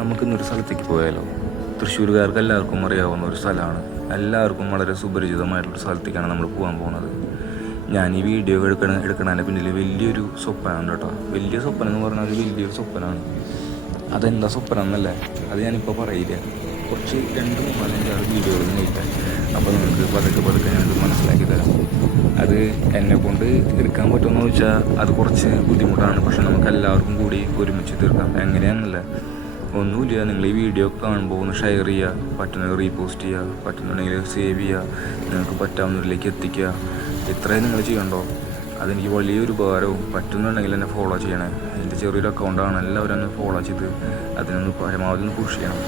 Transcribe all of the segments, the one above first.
നമുക്കിന്നൊരു സ്ഥലത്തേക്ക് പോയാലോ? തൃശ്ശൂരുകാർക്ക് എല്ലാവർക്കും അറിയാവുന്ന ഒരു സ്ഥലമാണ്. എല്ലാവർക്കും വളരെ സുപരിചിതമായിട്ടുള്ള സ്ഥലത്തേക്കാണ് നമ്മൾ പോകാൻ പോകുന്നത്. ഞാൻ ഈ വീഡിയോ എടുക്കണതിൻ്റെ പിന്നിൽ വലിയൊരു സ്വപ്നമാണ് കേട്ടോ. വലിയ സ്വപ്നം എന്ന് പറഞ്ഞാൽ വലിയൊരു സ്വപ്നമാണ്. അതെന്താ സ്വപ്നം എന്നല്ലേ, അത് ഞാനിപ്പോൾ പറയില്ല. കുറച്ച് 2-3-5-6 വീഡിയോകൾ നോക്കാം. അപ്പോൾ നിങ്ങൾക്ക് പതുക്കെ ഞാനത് മനസ്സിലാക്കി തരാം. അത് എന്നെക്കൊണ്ട് എടുക്കാൻ പറ്റുമെന്ന് ചോദിച്ചാൽ അത് കുറച്ച് ബുദ്ധിമുട്ടാണ്. പക്ഷെ നമുക്ക് എല്ലാവർക്കും കൂടി ഒരുമിച്ച് തീർക്കാം. എങ്ങനെയാണെന്നല്ലേ, ഒന്നുമില്ല, നിങ്ങൾ ഈ വീഡിയോ കാണുമ്പോൾ ഒന്ന് ഷെയർ ചെയ്യുക, പറ്റുന്നത് റീപോസ്റ്റ് ചെയ്യുക, പറ്റുന്നുണ്ടെങ്കിൽ സേവ് ചെയ്യുക, നിങ്ങൾക്ക് പറ്റാവുന്നവരിലേക്ക് എത്തിക്കുക. ഇത്രയും നിങ്ങൾ ചെയ്യണ്ടോ? അതെനിക്ക് വലിയൊരു ഉപകാരവും. പറ്റുന്നുണ്ടെങ്കിൽ എന്നെ ഫോളോ ചെയ്യണേ. എൻ്റെ ചെറിയൊരു അക്കൗണ്ടാണ്. എല്ലാവരും എന്നെ ഫോളോ ചെയ്ത് അതിനൊന്ന് പരമാവധി ഒന്ന് പുഷ് ചെയ്യണം.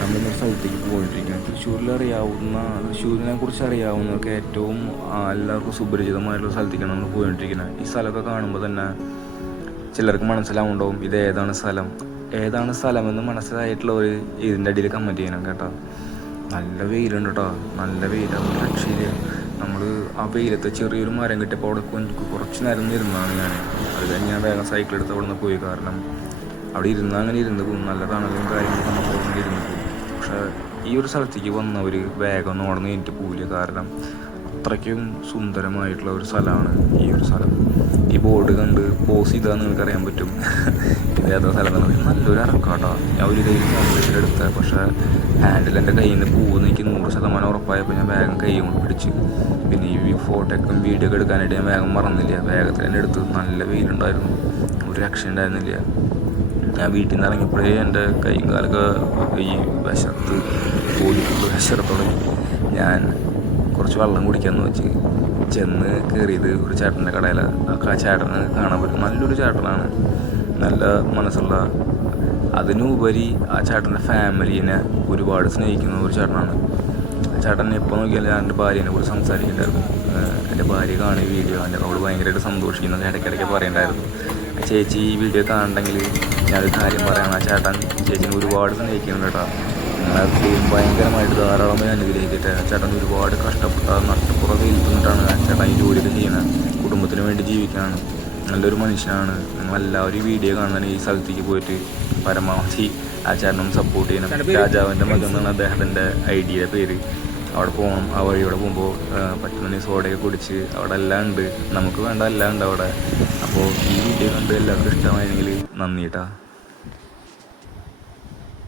നമ്മളിന്നൊരു സ്ഥലത്തേക്ക് പോയിട്ടിരിക്കുന്നത് തൃശ്ശൂരിനെ കുറിച്ച് അറിയാവുന്നവർക്ക് ഏറ്റവും എല്ലാവർക്കും സുപരിചിതമായിട്ടുള്ള സ്ഥലത്തേക്കാണ് നമ്മൾ പോയിട്ടിരിക്കുന്നത്. ഈ സ്ഥലമൊക്കെ കാണുമ്പോൾ തന്നെ ചിലർക്ക് മനസ്സിലാവുണ്ടാവും ഇത് ഏതാണ് സ്ഥലമെന്ന് മനസ്സിലായിട്ടുള്ളവർ ഇതിൻ്റെ അടിയിൽ കമൻറ്റ് ചെയ്യണം കേട്ടോ. നല്ല വെയിലുണ്ട് കേട്ടോ, നല്ല വെയിലാണ്, രക്ഷയില്ല. നമ്മൾ ആ വെയിലത്തെ ചെറിയൊരു മരം കിട്ടിയപ്പോൾ അവിടെ കുറച്ച് നേരം ഇരുന്നാണ് ഞാൻ. അത് കഴിഞ്ഞ് ഞാൻ വേഗം സൈക്കിൾ എടുത്ത് അവിടെ നിന്ന് പോയി. കാരണം അവിടെ അങ്ങനെ ഇരുന്ന് പോകും, നല്ല തണലും കാര്യങ്ങളൊക്കെ നമുക്ക് അവിടെ ഇരുന്ന് പോകും. പക്ഷേ ഈ ഒരു സ്ഥലത്തേക്ക് വന്നവർ വേഗം ഒന്നും അവിടെ നിന്ന് എനിക്ക് പോവില്ല. കാരണം അത്രയ്ക്കും സുന്ദരമായിട്ടുള്ള ഒരു സ്ഥലമാണ് ഈ ഒരു സ്ഥലം. ഈ ബോർഡ് കണ്ട് പോസ് ചെയ്താൽ നിങ്ങൾക്ക് അറിയാൻ പറ്റും ഇതേതാ സ്ഥലം എന്നുള്ളത്. നല്ലൊരു ഇറക്കാട്ടോ. ഞാൻ ഒരു കൈ എടുത്തത്, പക്ഷേ ഹാൻഡിൽ എൻ്റെ കയ്യിൽ നിന്ന് പോകുന്ന എനിക്ക് 100% ഉറപ്പായപ്പോൾ ഞാൻ വേഗം കൈ കൊണ്ട് പിടിച്ച്. പിന്നെ ഈ ഫോട്ടോയ്ക്കും വീഡിയോ ഒക്കെ എടുക്കാനായിട്ട് ഞാൻ വേഗം മറന്നില്ല. വേഗത്തിൽ തന്നെ എടുത്ത്. നല്ല വെയിലുണ്ടായിരുന്നു, ഒരു രക്ഷ ഉണ്ടായിരുന്നില്ല. ഞാൻ വീട്ടിൽ നിന്ന് ഇറങ്ങിയപ്പോഴേ എൻ്റെ കൈയും കാലൊക്കെ ഈ വിശത്ത് തുടങ്ങി. ഞാൻ കുറച്ച് വെള്ളം കുടിക്കാമെന്ന് വെച്ച് ചെന്ന് കയറിയത് ഒരു ചേട്ടൻ്റെ കടയിലാണ്. ആ ചേട്ടന് കാണാൻ പറ്റും, നല്ലൊരു ചേട്ടനാണ്, നല്ല മനസ്സുള്ള. അതിനുപരി ആ ചേട്ടൻ്റെ ഫാമിലീനെ ഒരുപാട് സ്നേഹിക്കുന്ന ഒരു ചേട്ടനാണ്. ആ ചേട്ടൻ എപ്പോൾ നോക്കിയാലും എൻ്റെ ഭാര്യേനെ കുറിച്ച് സംസാരിക്കുന്നുണ്ടായിരുന്നു. എൻ്റെ ഭാര്യ കാണുന്ന വീഡിയോ അവൾ ഭയങ്കരമായിട്ട് സന്തോഷിക്കുന്നത് ഇടയ്ക്കിടയ്ക്ക് പറയണ്ടായിരുന്നു. ചേച്ചി ഈ വീഡിയോ കാണണമെങ്കിൽ ഞാനൊരു കാര്യം പറയണം, ആ ചേട്ടൻ ചേച്ചിനെ ഒരുപാട് സ്നേഹിക്കുന്നുണ്ട് കേട്ടോ. നിങ്ങളെപ്പോഴും ഭയങ്കരമായിട്ട് ധാരാളം അനുഗ്രഹിക്കട്ടെ. ആ ചേട്ടൻ ഒരുപാട് കഷ്ടപ്പെട്ട നഷ്ടപ്പുറം വെയിൽന്നിട്ടാണ് ആ ചേട്ടൻ ഈ ജോലിയൊക്കെ ചെയ്യുന്നത്. കുടുംബത്തിന് വേണ്ടി ജീവിക്കാനാണ്. നല്ലൊരു മനുഷ്യനാണ്. നിങ്ങളെല്ലാവരും ഈ വീഡിയോ കാണാൻ ഈ സ്ഥലത്തേക്ക് പോയിട്ട് പരമാവധി ആ ചേട്ടനും സപ്പോർട്ട് ചെയ്യണം. രാജാവിൻ്റെ മകൻ എന്നാണ് അദ്ദേഹത്തിൻ്റെ ഐഡിയയുടെ പേര്. അവിടെ പോകണം. ആ വഴിയോടെ പോകുമ്പോൾ പറ്റുന്ന സോഡയൊക്കെ കുടിച്ച് അവിടെ എല്ലാം ഉണ്ട്, നമുക്ക് വേണ്ട എല്ലാം ഉണ്ട് അവിടെ. അപ്പോൾ ഈ വീഡിയോ കണ്ട് എല്ലാവർക്കും ഇഷ്ടമായെങ്കിൽ നന്ദി കേട്ടോ.